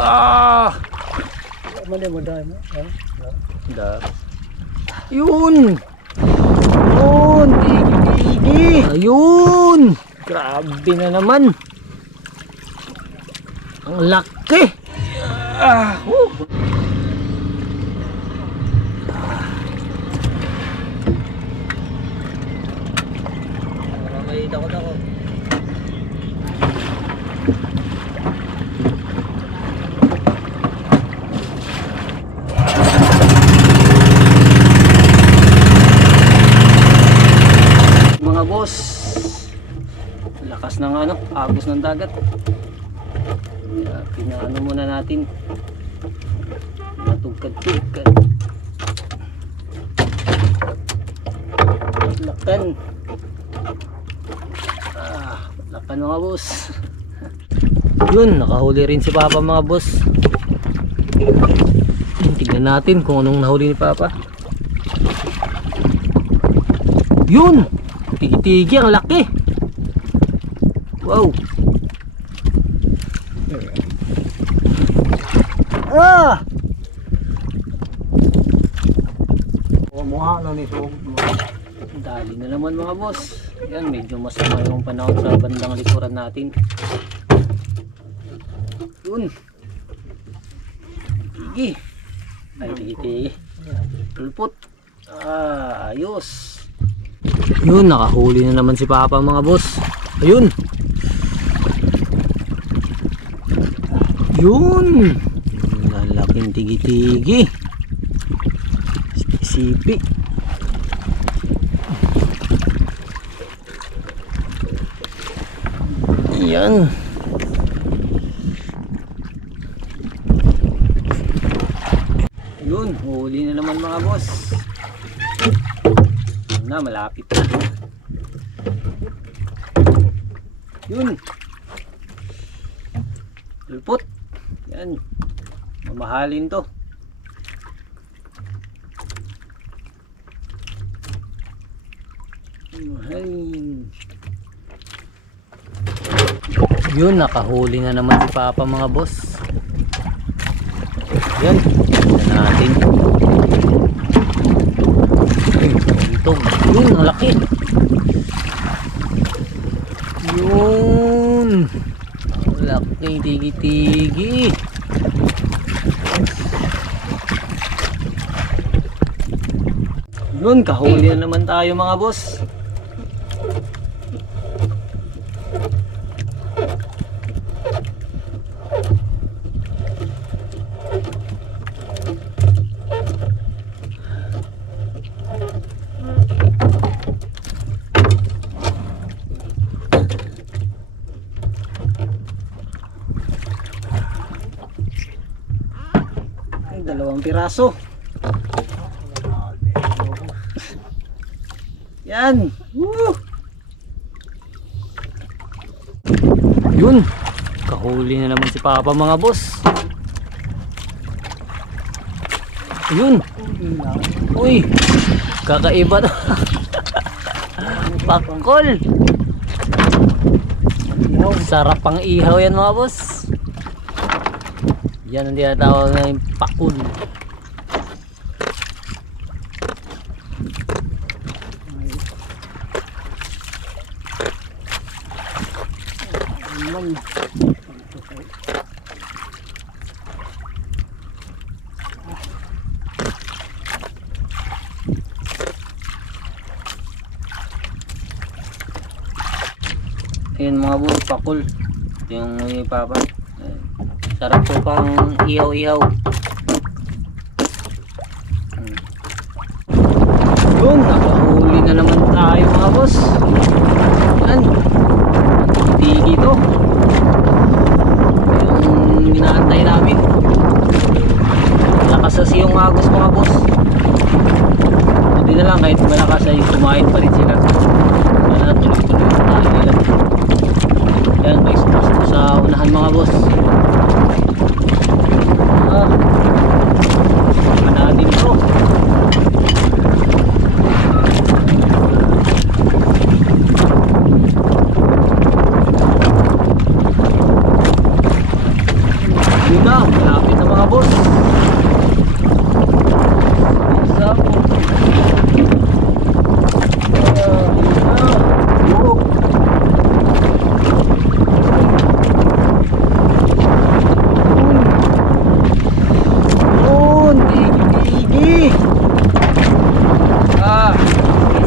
Ah! Mali mo dahil mo. Da. Yun! Yun! Tigi-tigi! Ayun! Grabe na naman! Ang laki! Ah! May takot ako. Mga boss, lakas ng agos ng dagat. Kaya pinaano muna natin, matugkad-tugkad. Lakan. Lakan mga boss. Yun, nakahuli rin si Papa mga boss. Tignan natin kung anong nahuli ni Papa. Yun! Tigi-tigi, ang laki. Wow. Ah! Mukha na ni Sog. Dali na naman mga boss. Yan, medyo masama yung panahon sa bandang likuran natin. Yun. Tigi. Ay, tigi-tigi. Pulpot. Ah, ayos. Yun, nakahuli na naman si Papa mga boss. Ayun. Yun. Lalaking tigi-tigi. Sipi. Yan. Yun, huli na naman mga boss. Na, malapit na. Yun. Lupot. Yan. Mamahalin to. Mamahalin. Yun, nakahuli na naman si Papa mga boss. Yan. Tignan natin. Ito. Yun, ang laki. Yun. Ang laki, tigi-tigi. Yun, kahuli na naman tayo mga boss. Dalawang piraso. Yan. Woo! Yun. Kahuli na naman si Papa mga boss. Yun. Uy. Kakaiba na. Pakol. Sarap pang ihaw yan mga boss. Yan ang tinatawag na yung pakul. Ayan mga boss, pakul. Ito yung may Papa. Sarap po pang ihaw-ihaw. Yun, nakahuli na naman tayo mga boss. Yan. Tigi to. Yung inaantay namin. Lakas sa yung agos mga boss. Hindi na lang kahit malakas ay kumain pa rin sila. Yan, tuloy-tuloy na tayo nila. Yan, may sumasok sa unahan mga boss. Natin to. Yun na, malapit na mga boss. Isa po. Yun na. Yun. Yun, digi-digi.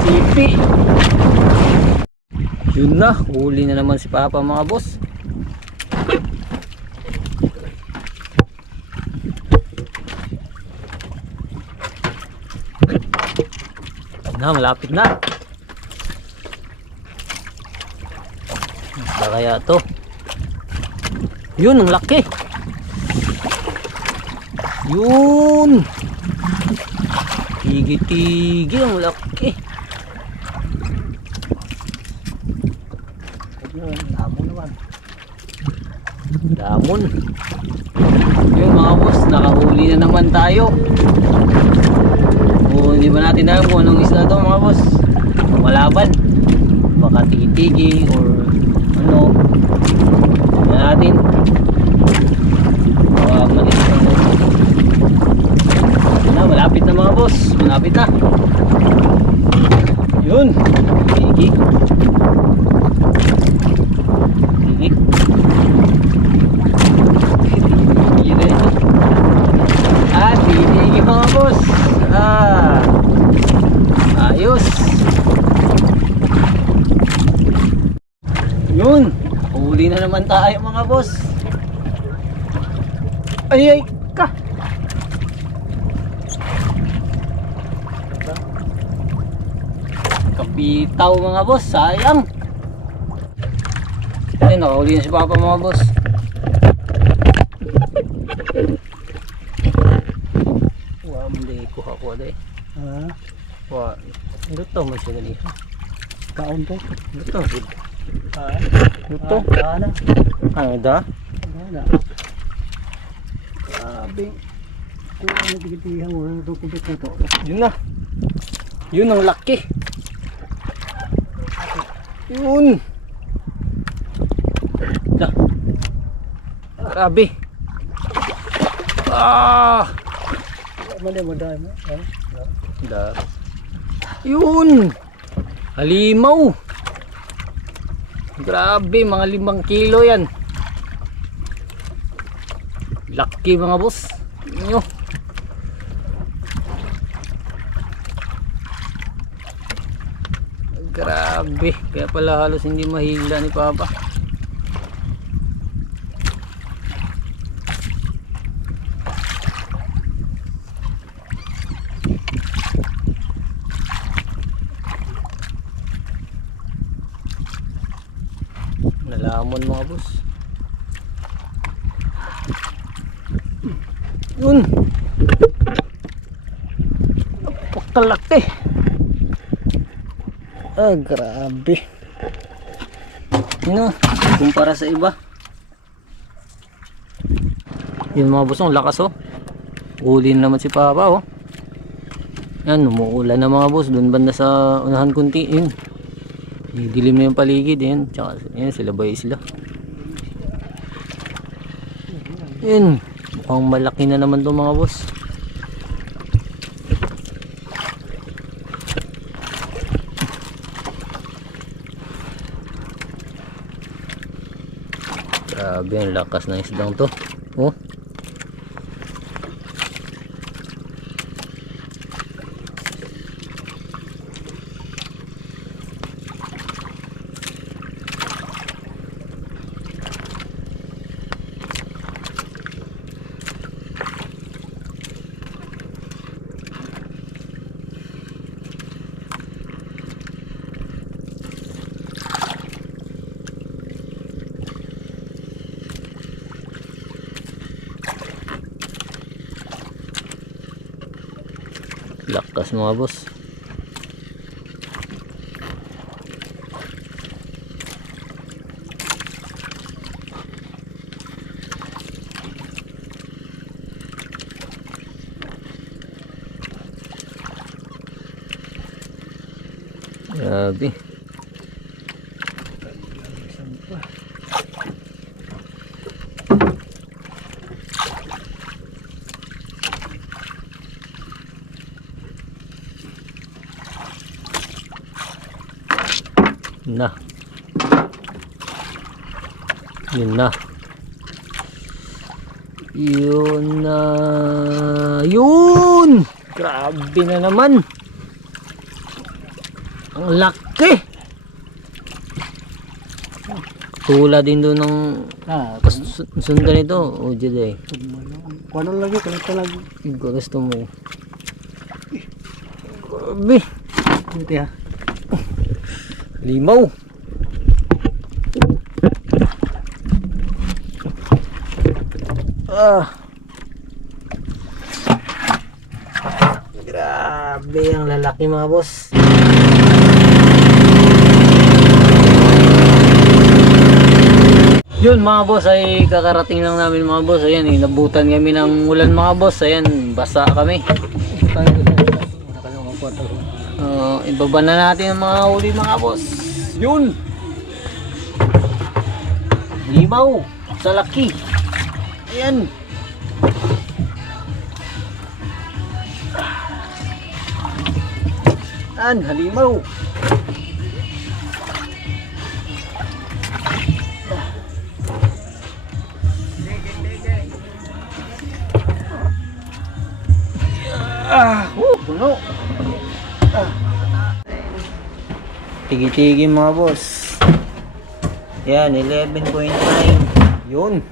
Sipi. Yun na, huli na naman si Papa mga boss. Na, malapit na. Basta kaya to. Yun, ang laki. Yun. Tigi-tigi, ang laki. Damon naman. Damon. Yun mga boss, nakahuli na naman tayo. Hindi ba natin alam kung anong isla to mga boss. Malaban. Baka tigi-tigi or ano. Tignan natin. Baka maliit na. Malapit na mga boss. Malapit na. Yun. Tigi. Tigi. Tigi na ito. Tigi mga boss. Ayos. Yun, huli na naman tayo mga boss. Ay ka. Kapitaw mga boss, sayang. Ay, nakahuli na si Papa mga boss. Hindi kuha ko dahil. Wah, luto mo siya gali. Kaon to. Luto. Luto. Ana. Ano da? Ana. Sabi. Kung ano tigitihan mo na ito kumpit na to. Yun na. Yun ang laki. Yun. Da. Grabe. Madaya mo. Da. Yun. Halimaw. Grabe, mga 5 kilo yan. Laki mga boss. Nyo. Grabe, kaya pala halos hindi mahila ni Papa. Nalamon mga boss. Yun. Napakalaki. Grabe. Yun o, kumpara sa iba. Yun mga boss, ang lakas oh. Huli naman si Papa oh. Yan, umuulan na mga boss. Doon banda sa unahan kunti. Yun. Dilim na yung paligid. Yan. Tsaka yan, sila ba isla. Yun. Mukhang malaki na naman to mga boss. Grabe, ang lakas ng isdang to. Oh. Lakas mga boss. Grabe. Na. Yun na. Yun na. Yun! Grabe na naman. Ang laki. Tula din doon ng sundan ito. O, dyan eh. Kuha na lagi, kalita lagi. Gusto mo. Grabe. Ito ya. Limaw. Grabe ang lalaki mga boss. Yun mga boss, ay kakarating lang namin mga boss. Ayan, nabutan kami ng ulan mga boss. Ayan, basa kami. Ibaba na natin ang mga uli mga boss. Yun! Limaw sa laki. Ayan. Halimaw. Puno. Tigi-tigi mga boss. Yan, 11.9. Yun.